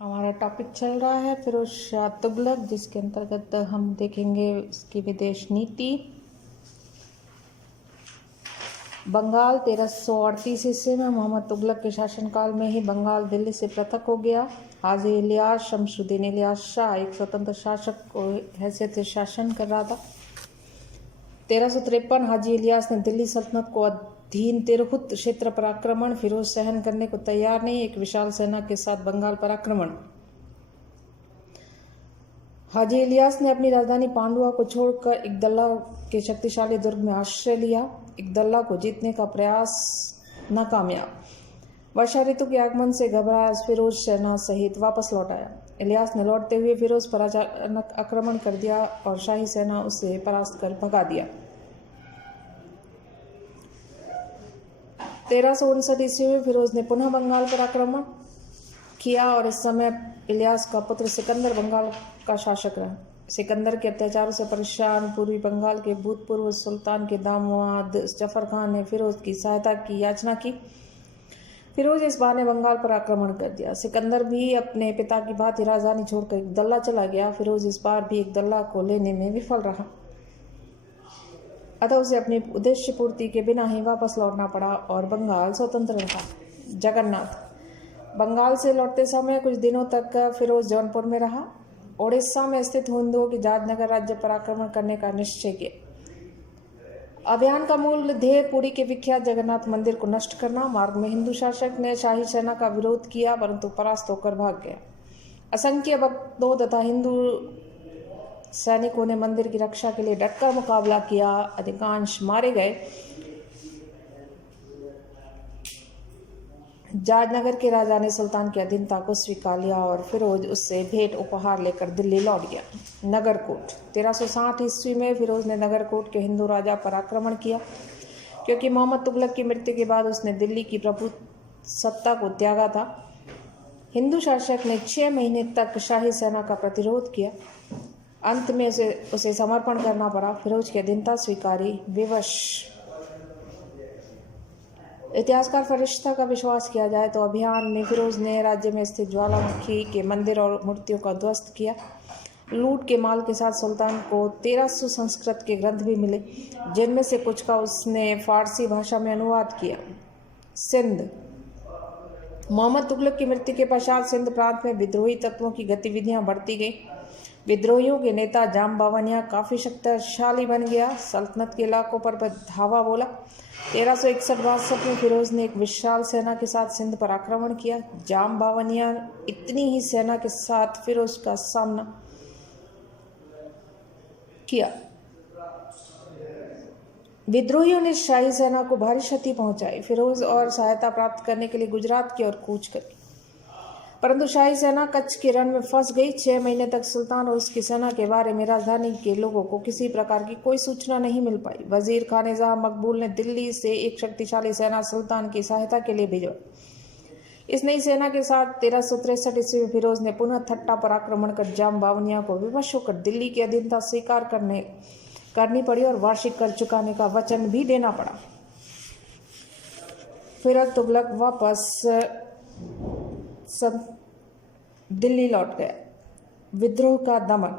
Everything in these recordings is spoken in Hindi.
हमारा टॉपिक चल रहा है फिरोज शाह तुगलक, जिसके अंतर्गत हम देखेंगे इसकी विदेश नीति। बंगाल 1338 ईस्वी में मोहम्मद तुगलक के शासनकाल में ही बंगाल दिल्ली से पृथक हो गया। हाजी इलियास शमसुद्दीन इलियास शाह एक स्वतंत्र शासक को हैसियत से शासन कर रहा था। 1353 हाजी इलियास ने दिल्ली सल्तनत को अधीन तिरहुत क्षेत्र पर आक्रमण। फिरोज सहन करने को तैयार नहीं, एक विशाल सेना के साथ बंगाल पर आक्रमण। हाजी इलियास ने अपनी राजधानी पांडुआ को छोड़कर इकदल्ला के शक्तिशाली दुर्ग में आश्रय लिया। इकदल्ला को जीतने का प्रयास नाकामयाब। वर्षा ऋतु के आगमन से घबराया फिरोज सेना सहित वापस लौट आया। इलियास ने लौटते हुए फिरोज पर अचानक आक्रमण कर दिया और शाही सेना उसे परास्त कर भगा दिया। 1359 ईस्वी में फिरोज ने पुनः बंगाल पर आक्रमण किया और इस समय इलियास का पुत्र सिकंदर बंगाल का शासक रहा। सिकंदर के अत्याचारों से परेशान पूर्वी बंगाल के भूतपूर्व सुल्तान के दामाद जफर खान ने फिरोज की सहायता की याचना की। फिरोज इस बहाने बंगाल पर आक्रमण कर दिया। सिकंदर भी अपने पिता की भांति राजधानी छोड़कर इकदल्ला चला गया। फिरोज इस बार भी इकदल्ला को लेने में विफल रहा, अतः उसे अपनी उद्देश्य पूर्ति के बिना ही वापस लौटना पड़ा और बंगाल स्वतंत्र रहा। जगन्नाथ बंगाल से लौटते समय कुछ दिनों तक फिरोज जौनपुर में रहा। ओडिशा में स्थित हिंदुओं की जाजनगर राज्य पर आक्रमण करने का निश्चय किया। अभियान का मूल ध्येय पुरी के विख्यात जगन्नाथ मंदिर को नष्ट करना। मार्ग में हिंदू शासक ने शाही सेना का विरोध किया, परंतु परास्त होकर भाग गया। असंख्य भक्तों तथा हिंदू सैनिकों ने मंदिर की रक्षा के लिए डटकर मुकाबला किया। अधिकांश मारे गए। जाजनगर के राजा ने सुल्तान की अधीनता को स्वीकार लिया और फिरोज उससे भेंट उपहार लेकर दिल्ली लौट गया। नगरकोट 1360 ईस्वी में फिरोज ने नगरकोट के हिंदू राजा पर आक्रमण किया। क्योंकि मोहम्मद तुगलक की मृत्यु के बाद उसने दिल्ली की प्रभु सत्ता को त्यागा था, हिंदू शासक ने 6 महीने तक शाही सेना का प्रतिरोध किया। अंत में उसे समर्पण करना पड़ा। फिरोज की अधीनता स्वीकारी विवश। इतिहासकार फरिश्ता का विश्वास किया जाए तो अभियान में फिरोज ने राज्य में स्थित ज्वालामुखी के मंदिर और मूर्तियों का ध्वस्त किया। लूट के माल के साथ सुल्तान को 1300 संस्कृत के ग्रंथ भी मिले, जिनमें से कुछ का उसने फारसी भाषा में अनुवाद किया। सिंध मोहम्मद तुगलक की मृत्यु के पश्चात सिंध प्रांत में विद्रोही तत्वों की गतिविधियां बढ़ती गई। विद्रोहियों के नेता जाम बावनिया काफी शक्तिशाली बन गया। सल्तनत के इलाकों पर धावा बोला। 1361 में फिरोज ने एक विशाल सेना के साथ सिंध पर आक्रमण किया। जाम बावनिया इतनी ही सेना के साथ फिरोज का सामना किया। विद्रोहियों ने शाही सेना को भारी क्षति पहुंचाई। फिरोज और सहायता प्राप्त करने के लिए गुजरात की ओर कूच कर, परंतु शाही सेना कच्छ के रण में फंस गई। 6 महीने तक सुल्तान और उसकी सेना के बारे में राजधानी के लोगों को किसी प्रकार की कोई सूचना नहीं मिल पाई। वजीर खानेजहाँ मकबूल ने दिल्ली से एक शक्तिशाली सेना सुल्तान की सहायता के लिए भेजा। इस नई सेना के साथ 1363 ईस्वी में फिरोज ने पुनः थट्टा पर आक्रमण कर जाम बावनिया को विवश होकर दिल्ली की अधीनता स्वीकार करनी पड़ी और वार्षिक कर चुकाने का वचन भी देना पड़ा। फिर तुगलक वापस दिल्ली लौट गया। विद्रोह का दमन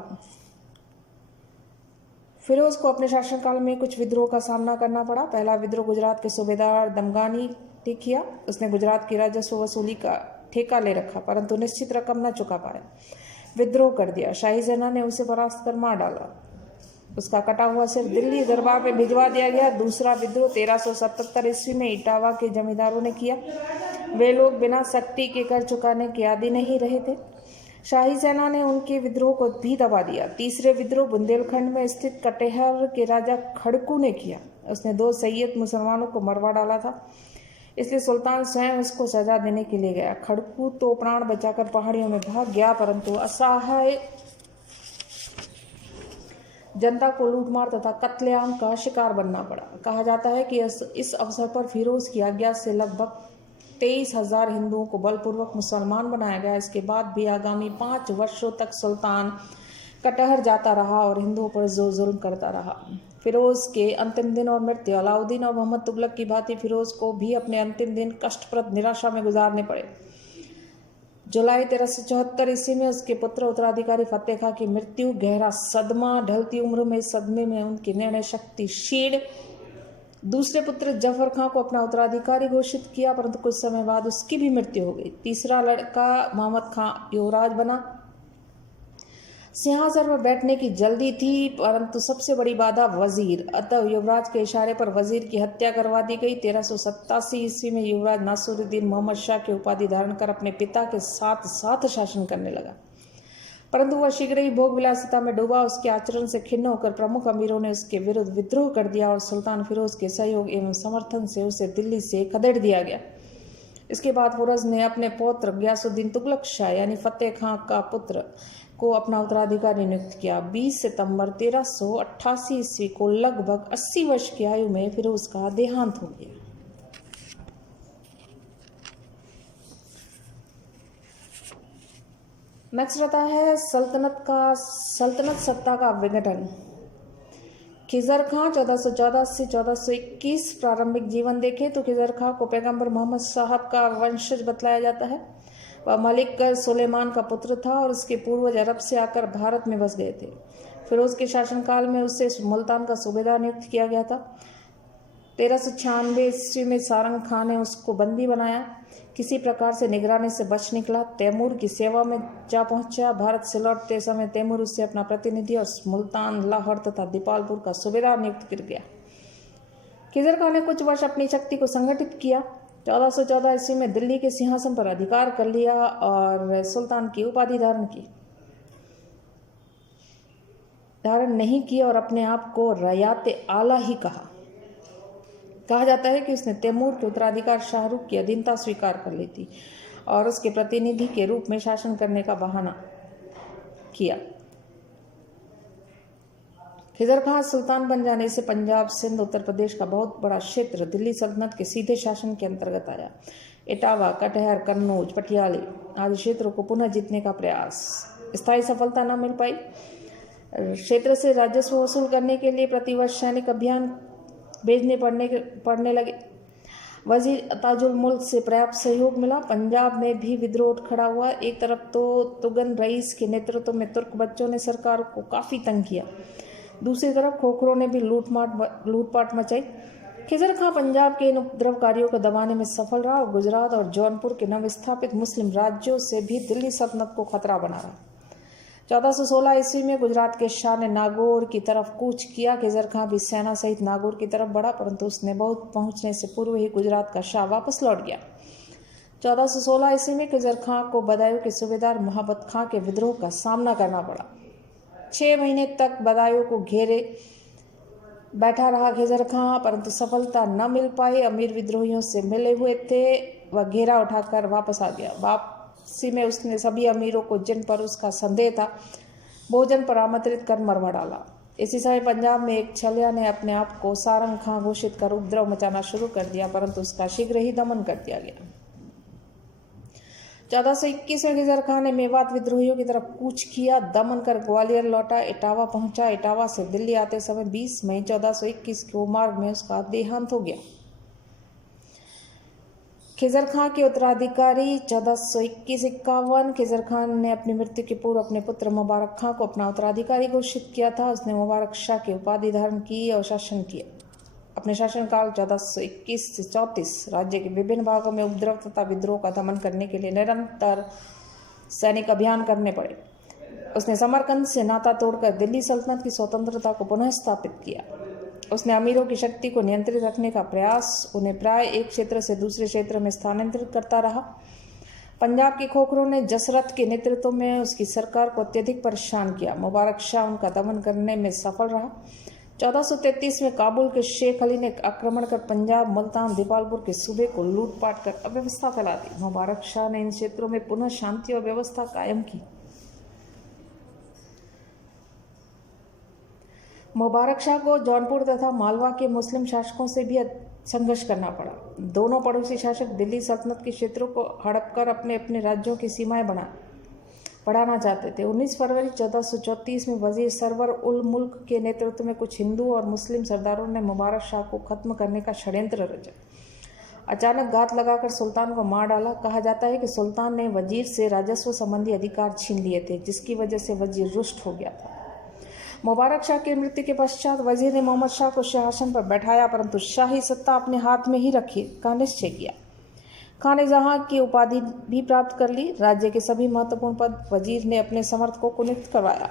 फिरोज को अपने शासनकाल में कुछ विद्रोह का सामना करना पड़ा। पहला विद्रोह गुजरात के सूबेदार दमगानी ने किया। उसने गुजरात की राजस्व वसूली का ठेका ले रखा, परंतु निश्चित रकम न चुका पाया। विद्रोह कर दिया। शाही सेना ने उसे परास्त कर मार डाला। उसका कटा हुआ सिर दिल्ली दरबार में भिजवा दिया गया। दूसरा विद्रोह 1377 ईस्वी में इटावा के जमींदारों ने किया। वे लोग बिना सख्ती के कर चुकाने के आदी नहीं रहे थे। शाही सेना ने उनके विद्रोह को भी दबा दिया। तीसरे विद्रोह बुंदेलखंड में स्थित कटेहर के राजा खड़कू ने किया। उसने 2 सैयद मुसलमानों को मरवा डाला था, इसलिए सुल्तान स्वयं उसको सजा देने के लिए गया। खड़कू तो प्राण बचाकर पहाड़ियों में भाग गया, परंतु असहाय जनता को लूटमार तथा कत्लेआम का शिकार बनना पड़ा। कहा जाता है कि इस अवसर पर फिरोज की आज्ञा से लगभग 23,000 हिंदुओं को बलपूर्वक मुसलमान बनाया गया। इसके बाद भी आगामी 5 वर्षों तक सुल्तान कटहर जाता रहा और हिंदुओं पर जुल्म करता रहा। फिरोज के अंतिम दिन और मृत्यु अलाउद्दीन और मोहम्मद तुगलक की भांति फिरोज को भी अपने अंतिम दिन कष्टप्रद निराशा में गुजारने पड़े। जुलाई 1374 ईस्वी में उसके पुत्र उत्तराधिकारी फतेह खां की मृत्यु, गहरा सदमा, ढलती उम्र में सदमे में उनकी निर्णय शक्ति क्षीण। दूसरे पुत्र जफर खां को अपना उत्तराधिकारी घोषित किया, परंतु कुछ समय बाद उसकी भी मृत्यु हो गई। तीसरा लड़का मोहम्मद खां युवराज बना। सिंहासन पर बैठने की जल्दी थी, परंतु सबसे बड़ी बाधा वजीर, अतः युवराज के इशारे पर वजीर की हत्या करवा दी गई। 1387 ईस्वी में युवराज नासिरुद्दीन मोहम्मद शाह की उपाधि धारण कर अपने पिता के साथ साथ शासन करने लगा, परंतु वह शीघ्र ही भोग विलासिता में डूबा। उसके आचरण से खिन्न होकर प्रमुख अमीरों ने उसके विरुद्ध विद्रोह कर दिया और सुल्तान फिरोज के सहयोग एवं समर्थन से उसे दिल्ली से खदेड़ दिया गया। इसके बाद फिरोज ने अपने पौत्र गयासुद्दीन तुगलक शाह यानी फतेह खां का पुत्र को अपना उत्तराधिकारी नियुक्त किया। 20 सितंबर 1388 ईस्वी को लगभग 80 वर्ष की आयु में फिरोज का देहांत हो गया। नेक्स्ट रहता है सल्तनत सत्ता का विघटन। खिजर खां 1414 से 1421 प्रारंभिक जीवन देखें तो खिजर खां को पैगंबर मोहम्मद साहब का वंशज बतलाया जाता है। वह मलिक सुलेमान का पुत्र था और उसके पूर्वज अरब से आकर भारत में बस गए थे। फिरोज के शासनकाल में उसे मुल्तान का सूबेदार नियुक्त किया गया था। 1396 ईस्वी में सारंग खां ने उसको बंदी बनाया, किसी प्रकार से निगरानी से बच निकला, तैमूर की सेवा में जा पहुंचा। भारत से लौटते समय तैमूर उससे अपना प्रतिनिधि और मुल्तान, लाहौर तथा दीपालपुर का सूबेदार नियुक्त कर गया। खिजर खां ने कुछ वर्ष अपनी शक्ति को संगठित किया। 1414 ईस्वी में दिल्ली के सिंहासन पर अधिकार कर लिया और सुल्तान की उपाधि धारण नहीं किया और अपने आप को रयाते आला ही कहा जाता है कि उसने तैमूर के उत्तराधिकार शाहरुख की अधीनता स्वीकार कर ली थी और उसके प्रतिनिधि के रूप में शासन करने का बहाना किया। खिजर खां सुल्तान बन जाने से पंजाब, सिंध, उत्तर प्रदेश का बहुत बड़ा क्षेत्र दिल्ली सल्तनत के सीधे शासन के अंतर्गत आया। इटावा, कटहर, कन्नौज, पटियाले आदि क्षेत्रों को पुनः जीतने का प्रयास, स्थायी सफलता न मिल पाई। क्षेत्र से राजस्व वसूल करने के लिए प्रतिवर्ष सैनिक अभियान भेजने पड़ने लगे। वजीर ताजुल मुल्क से पर्याप्त सहयोग मिला। पंजाब में भी विद्रोह उठ खड़ा हुआ। एक तरफ तो तुगन रईस के नेतृत्व में तुर्क बच्चों ने सरकार को काफ़ी तंग किया, दूसरी तरफ खोखरों ने भी लूटपाट मचाई। खिजर खां पंजाब के इन उपद्रवकारियों को दबाने में सफल रहा और गुजरात और जौनपुर के नवस्थापित मुस्लिम राज्यों से भी दिल्ली सल्तनत को खतरा बना रहा। 1416 ईस्वी में गुजरात के शाह ने नागौर की तरफ कूच किया। खिजर खां भी सेना सहित नागौर की तरफ बढ़ा, परंतु उसने बहुत पहुंचने से पूर्व ही गुजरात का शाह वापस लौट गया। 1416 ईस्वी में खिजर खां को बदायूं के सूबेदार मोहब्बत खां के विद्रोह का सामना करना पड़ा। 6 महीने तक बदायूं को घेरे बैठा रहा खिजर खां, परंतु सफलता न मिल पाई। अमीर विद्रोहियों से मिले हुए थे, वह घेरा उठाकर वापस आ गया। वापसी में उसने सभी अमीरों को जिन पर उसका संदेह था भोजन पर आमंत्रित कर मरवा डाला। इसी समय पंजाब में एक छलिया ने अपने आप को सारंग खां घोषित कर उपद्रव मचाना शुरू कर दिया, परंतु उसका शीघ्र ही दमन कर दिया गया। 1421 में खिजर खां ने मेवात विद्रोहियों की तरफ कूच किया, दमन कर ग्वालियर लौटा, इटावा पहुंचा। इटावा से दिल्ली आते समय 20 मई 1421 को मार्ग में उसका देहांत हो गया। खिजर खां के उत्तराधिकारी 1421-51। खिजर खान ने अपनी मृत्यु के पूर्व अपने पुत्र मुबारक खां को अपना उत्तराधिकारी घोषित किया था। उसने मुबारक शाह की उपाधि धारण की और शासन किया। अपने शासनकाल 1421 से 34 राज्य के विभिन्न भागों में उपद्रव तथा विद्रोह का दमन करने के लिए निरंतर सैनिक अभियान करने पड़े। उसने समरकंद से नाता तोड़कर दिल्ली सल्तनत की स्वतंत्रता को पुनः स्थापित किया। उसने अमीरों की शक्ति को नियंत्रित रखने का प्रयास, उन्हें प्राय एक क्षेत्र से दूसरे क्षेत्र में स्थानांतरित करता रहा। पंजाब के खोखरों ने जसरत के नेतृत्व में उसकी सरकार को अत्यधिक परेशान किया। मुबारक शाह उनका दमन करने में सफल रहा। 1433 में काबुल के शेख अली ने आक्रमण कर पंजाब, मुल्तान, दीपालपुर के सूबे को लूटपाट कर अव्यवस्था फैला दी। मुबारक शाह ने इन क्षेत्रों में पुनः शांति और व्यवस्था कायम की। मुबारक शाह को जौनपुर तथा मालवा के मुस्लिम शासकों से भी संघर्ष करना पड़ा। दोनों पड़ोसी शासक दिल्ली सल्तनत के क्षेत्रों को हड़प कर अपने अपने राज्यों की सीमाएं बढ़ाना चाहते थे। 19 फरवरी 1434 में वजीर सरवर उल मुल्क के नेतृत्व में कुछ हिंदू और मुस्लिम सरदारों ने मुबारक शाह को खत्म करने का षड्यंत्र रचा अचानक घात लगाकर सुल्तान को मार डाला। कहा जाता है कि सुल्तान ने वजीर से राजस्व संबंधी अधिकार छीन लिए थे, जिसकी वजह से वजीर रुष्ट हो गया था। मुबारक शाह की मृत्यु के पश्चात वजीर ने मोहम्मद शाह को सिंहासन पर बैठाया, परंतु शाही सत्ता अपने हाथ में ही रखने का निश्चय किया। खाने जहां की उपाधि भी प्राप्त कर ली। राज्य के सभी महत्वपूर्ण पद वजीर ने अपने समर्थकों को नियुक्त करवाया।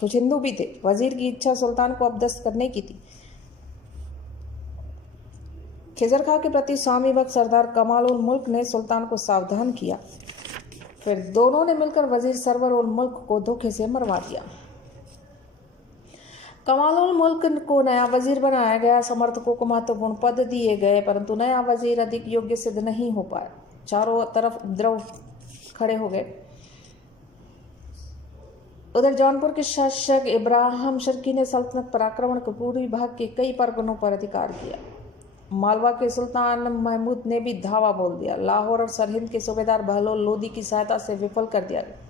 कुछ हिंदू भी थे। वजीर की इच्छा सुल्तान को अपदस्थ करने की थी। खिजर खां के प्रति स्वामी भक्त सरदार कमाल उल मुल्क ने सुल्तान को सावधान किया। फिर दोनों ने मिलकर वजीर सरवर उल मुल्क को धोखे से मरवा दिया। कमाल उल मुल्क को नया वजीर बनाया गया। समर्थकों को महत्वपूर्ण पद दिए गए, परंतु नया वजीर अधिक योग्य सिद्ध नहीं हो पाया। चारों तरफ उपद्रव खड़े हो गए। उधर जौनपुर के शासक इब्राहिम शर्की ने सल्तनत पर आक्रमण कर पूर्वी भाग के कई परगनों पर अधिकार किया। मालवा के सुल्तान महमूद ने भी धावा बोल दिया। लाहौर और सरहिंद के सूबेदार बहलोल लोदी की सहायता से विफल कर दिया गया।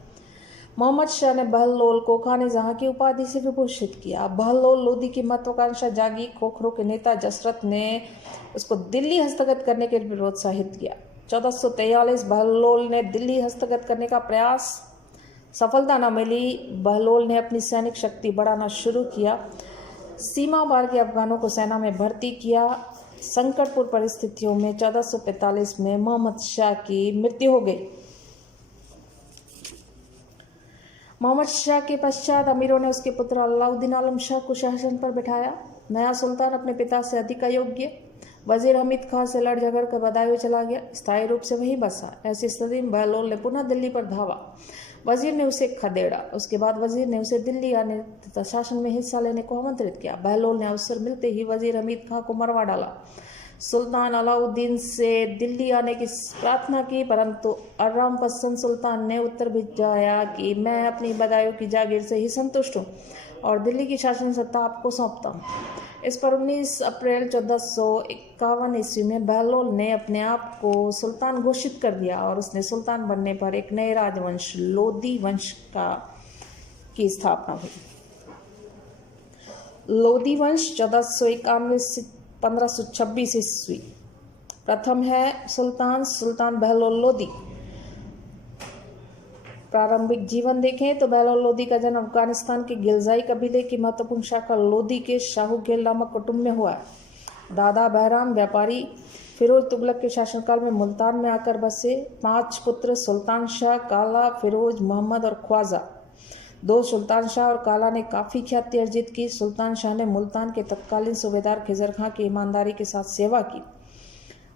मोहम्मद शाह ने बहलोल को खाने जहां की उपाधि से विभूषित किया। बहलोल लोदी की महत्वाकांक्षा जागी। खोखरों के नेता जसरत ने उसको दिल्ली हस्तगत करने के लिए प्रोत्साहित किया। 1443 बहलोल ने दिल्ली हस्तगत करने का प्रयास, सफलता न मिली। बहलोल ने अपनी सैनिक शक्ति बढ़ाना शुरू किया। सीमा पार के अफगानों को सेना में भर्ती किया। संकटपूर्ण परिस्थितियों में 1445 में मोहम्मद शाह की मृत्यु हो गई। मोहम्मद शाह के पश्चात अमीरों ने उसके पुत्र अलाउद्दीन आलम शाह को शासन पर बिठाया। नया सुल्तान अपने पिता से अधिक अयोग्य वजीर हमीद खां से लड़ झगड़ कर बदायूं चला गया। स्थायी रूप से वहीं बसा। ऐसी स्थिति में बहलोल ने पुनः दिल्ली पर धावा। वजीर ने उसे खदेड़ा। उसके बाद वजीर ने उसे दिल्ली आने तथा शासन में हिस्सा लेने को आमंत्रित किया। बहलोल ने अवसर मिलते ही वजीर हमीद खां को मरवा डाला। सुल्तान अलाउद्दीन से दिल्ली आने की प्रार्थना की, परंतु अर्राम पसंद सुल्तान ने उत्तर भिजवाया कि मैं अपनी बदायूं की जागीर से ही संतुष्ट हूँ और दिल्ली की शासन सत्ता आपको सौंपता हूँ। इस पर 19 अप्रैल 1451 ईस्वी में बहलोल ने अपने आप को सुल्तान घोषित कर दिया और उसने सुल्तान बनने पर एक नए राजवंश लोदी वंश की स्थापना हुई। लोदी वंश 1491 से 1526 ईस्वी। प्रथम है सुल्तान बहलोल लोदी। प्रारंभिक जीवन देखें तो बहलोल लोदी का जन्म अफगानिस्तान के गिलजाई कबीले की महत्वपूर्ण शाखा लोदी के शाहूगेल नामक कुटुंब में हुआ। दादा बहराम व्यापारी फिरोज तुगलक के शासनकाल में मुल्तान में आकर बसे। 5 पुत्र सुल्तान शाह, काला, फिरोज, मोहम्मद और ख्वाजा। 2 सुल्तान शाह और काला ने काफ़ी ख्याति अर्जित की। सुल्तान शाह ने मुल्तान के तत्कालीन सूबेदार खिजर खां की ईमानदारी के साथ सेवा की।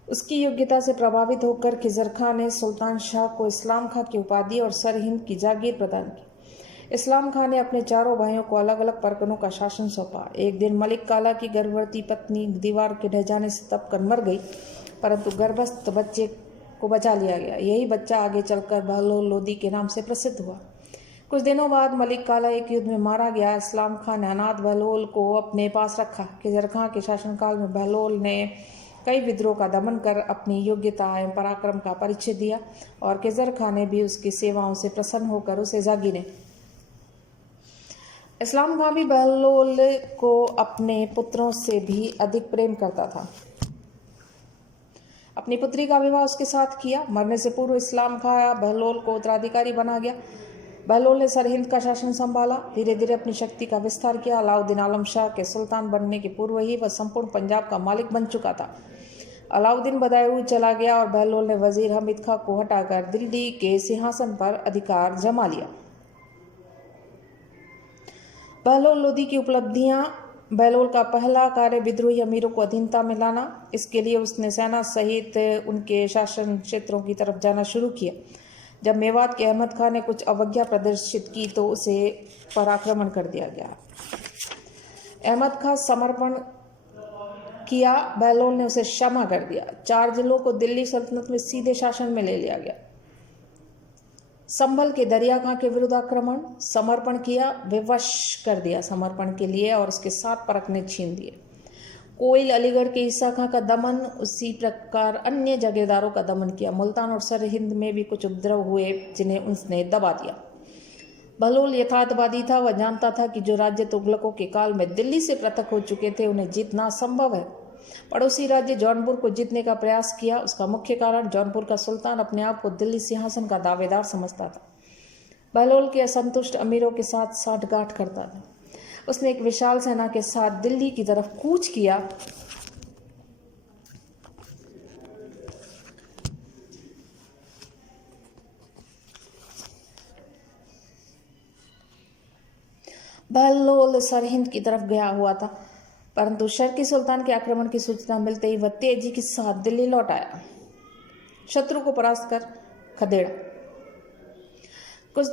उसकी योग्यता से प्रभावित होकर खिजर खां ने सुल्तान शाह को इस्लाम खां की उपाधि और सरहिंद की जागीर प्रदान की। इस्लाम खां ने अपने चारों भाइयों को अलग अलग परगनों का शासन सौंपा। एक दिन मलिक काला की गर्भवती पत्नी दीवार के ढह जाने से तप कर मर गई, परंतु गर्भस्थ बच्चे को बचा लिया गया। यही बच्चा आगे चलकर बहलोल लोदी के नाम से प्रसिद्ध हुआ। कुछ दिनों बाद मलिक काला एक युद्ध में मारा गया। इस्लाम खां ने अनाथ बहलोल को अपने पास रखा। खिजर खां के शासनकाल में बहलोल ने कई विद्रोह का दमन कर अपनी योग्यता एवं पराक्रम का परिचय दिया और खिजर खां ने भी उसकी सेवाओं से प्रसन्न होकर उसे जागीरें। इस्लाम खां भी बहलोल को अपने पुत्रों से भी अधिक प्रेम करता था। अपनी पुत्री का विवाह उसके साथ किया। मरने से पूर्व इस्लाम खां बहलोल को उत्तराधिकारी बना गया। बहलोल ने सरहिंद का शासन संभाला। धीरे धीरे अपनी शक्ति का विस्तार किया। अलाउद्दीन आलम शाह के सुल्तान बनने के पूर्व ही वह संपूर्ण पंजाब का मालिक बन चुका था। अलाउद्दीन बदायूं चला गया और बहलोल ने वजीर हमीद खां को हटाकर दिल्ली के सिंहासन पर अधिकार जमा लिया। बहलोल लोदी की उपलब्धियां। बहलोल का पहला कार्य विद्रोही अमीरों को अधीनता में लाना। इसके लिए उसने सेना सहित उनके शासन क्षेत्रों की तरफ जाना शुरू किया। जब मेवात के अहमद खां ने कुछ अवज्ञा प्रदर्शित की तो उसे पर आक्रमण कर दिया गया। अहमद खां समर्पण किया। बहलोल ने उसे क्षमा कर दिया। 4 जिलों को दिल्ली सल्तनत में सीधे शासन में ले लिया गया। संभल के दरिया खां के विरुद्ध आक्रमण। समर्पण किया, विवश कर दिया समर्पण के लिए और उसके 7 परखने छीन दिए। कोयल अलीगढ़ के ईसा खां का दमन। उसी प्रकार अन्य जागीरदारों का दमन किया। मुल्तान और सरहिंद में भी कुछ उपद्रव हुए जिन्हें उसने दबा दिया। बहलोल यथार्थवादी था। वह जानता था कि जो राज्य तुगलकों के काल में दिल्ली से पृथक हो चुके थे उन्हें जीतना असंभव है। पड़ोसी राज्य जौनपुर को जीतने का प्रयास किया। उसका मुख्य कारण जौनपुर का सुल्तान अपने आप को दिल्ली सिंहासन का दावेदार समझता था। बहलोल के असंतुष्ट अमीरों के साथ साठगांठ करता था। उसने एक विशाल सेना के साथ दिल्ली की तरफ कूच किया। बहलोल सरहिंद की तरफ गया हुआ था, परंतु शर्की सुल्तान के आक्रमण की सूचना मिलते ही वह तेजी के साथ दिल्ली लौट आया, शत्रु को परास्त कर खदेड़ा। कुछ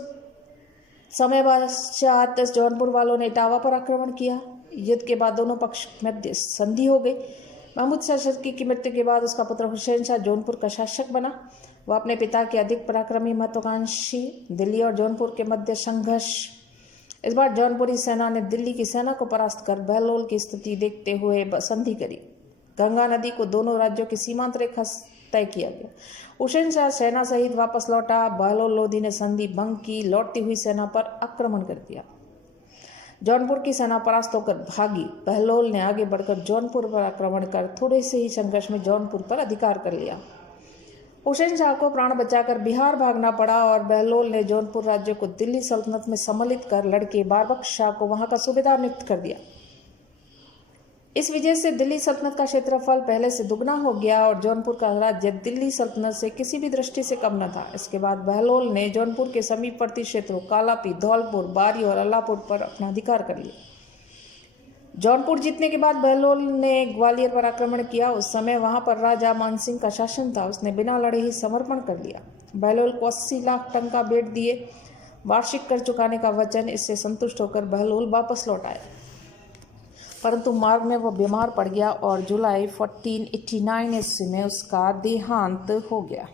समय पश्चात जौनपुर वालों ने इटावा पर आक्रमण किया। युद्ध के बाद दोनों पक्ष मध्य संधि हो गई। महमूद शाह शर्की की मृत्यु के बाद उसका पुत्र हुसैन शाह जौनपुर का शासक बना। वह अपने पिता के अधिक पराक्रमी महत्वाकांक्षी। दिल्ली और जौनपुर के मध्य संघर्ष। इस बार जौनपुरी सेना ने दिल्ली की सेना को परास्त कर बहलोल की स्थिति देखते हुए संधि करी। गंगा नदी को दोनों राज्यों की सीमांत रेखा तय किया गया। हुसैन शाह सेना सहित वापस लौटा। बहलोल लोधी ने संधि भंग की, लौटती हुई सेना पर आक्रमण कर दिया। जौनपुर की सेना परास्त होकर भागी। बहलोल ने आगे बढ़कर जौनपुर पर आक्रमण कर थोड़े से ही संघर्ष में जौनपुर पर अधिकार कर लिया। हुसैन शाह को प्राण बचाकर बिहार भागना पड़ा और बहलोल ने जौनपुर राज्य को दिल्ली सल्तनत में सम्मिलित कर लड़के बारबख्श शाह को वहां का सूबेदार नियुक्त कर दिया। इस विजय से दिल्ली सल्तनत का क्षेत्रफल पहले से दुगना हो गया और जौनपुर का राज्य दिल्ली सल्तनत से किसी भी दृष्टि से कम न था। इसके बाद बहलोल ने जौनपुर के समीपवर्ती क्षेत्रों कालापी, धौलपुर, बारी और अल्लाहपुर पर अपना अधिकार कर लिया। जौनपुर जीतने के बाद बहलोल ने ग्वालियर पर आक्रमण किया। उस समय वहां पर राजा मानसिंह का शासन था। उसने बिना लड़े ही समर्पण कर लिया। बहलोल को 80 लाख टंका भेंट दिए, वार्षिक कर चुकाने का वचन। इससे संतुष्ट होकर बहलोल वापस लौट आया, परंतु मार्ग में वह बीमार पड़ गया और जुलाई 1489 ईस्वी में उसका देहांत हो गया।